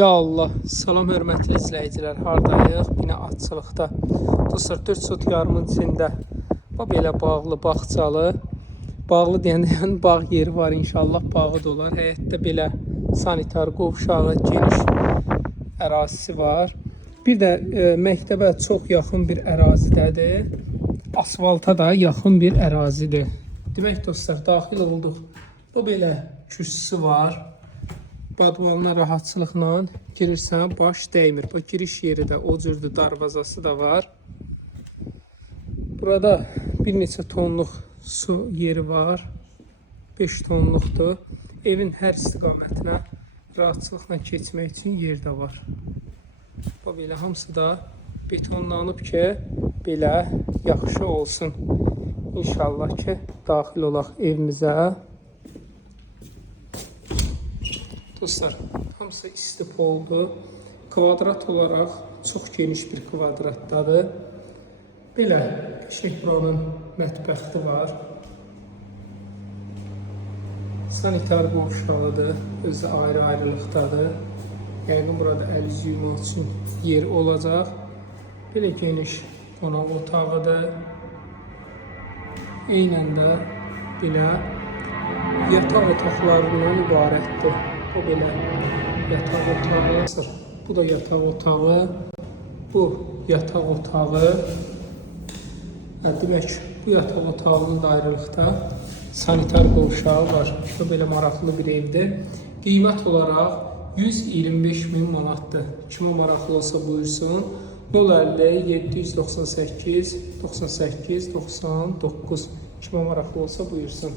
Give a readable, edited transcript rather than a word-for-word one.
Ya Allah, salam hörmətli izləyicilər, hardayıq? Yine açılıqda. Dostlar, 4 sot yarımın içində belə bağlı, bağçalı. Bağlı deyəndə yəni bağ yeri var, inşallah bağı da olar. Həyətdə belə sanitar qovşağı, geniş ərazisi var. Bir də məktəbə çox yaxın bir ərazidədir. Asfalta da yaxın bir ərazidir. Demək dostlar, daxil olduq. Bu belə kürsüsü var. Badvalına rahatçılıqla girirsən, baş dəymir. Bu giriş yeri də o cürdür, darvazası da var. Burada bir neçə tonluq su yeri var. 5 tonluqdur. Evin hər istiqamətinə rahatçılıqla keçmək üçün yer də var. Bu belə hamısı da betonlanıb ki, belə yaxşı olsun. İnşallah ki, daxil olaq evimizə. Dostlar, hamısı istip oldu. Kvadrat olarak çok geniş bir kvadratdadır. Belə buranın mətbəxi var. Sanitar qovşağıdır. Özü ayrı-ayrılıqdadır. Yəqin burada əl yuymaq üçün yer olacaq. Belə geniş qonaq otağıdır. Eynən də belə yataq otaqlarından ibarətdir. Bu belə yataq otağı. Bu da yataq otağı. Bu yataq otağı. Demək, bu yataq otağının ayrılıqda sanitar qovşağı var. Bu belə maraqlı bir evdir. Qiymət olaraq 125.000 manatdır. Kimə maraqlı olsa buyursun. 050 798 98 99. Kimə maraqlı olsa buyursun.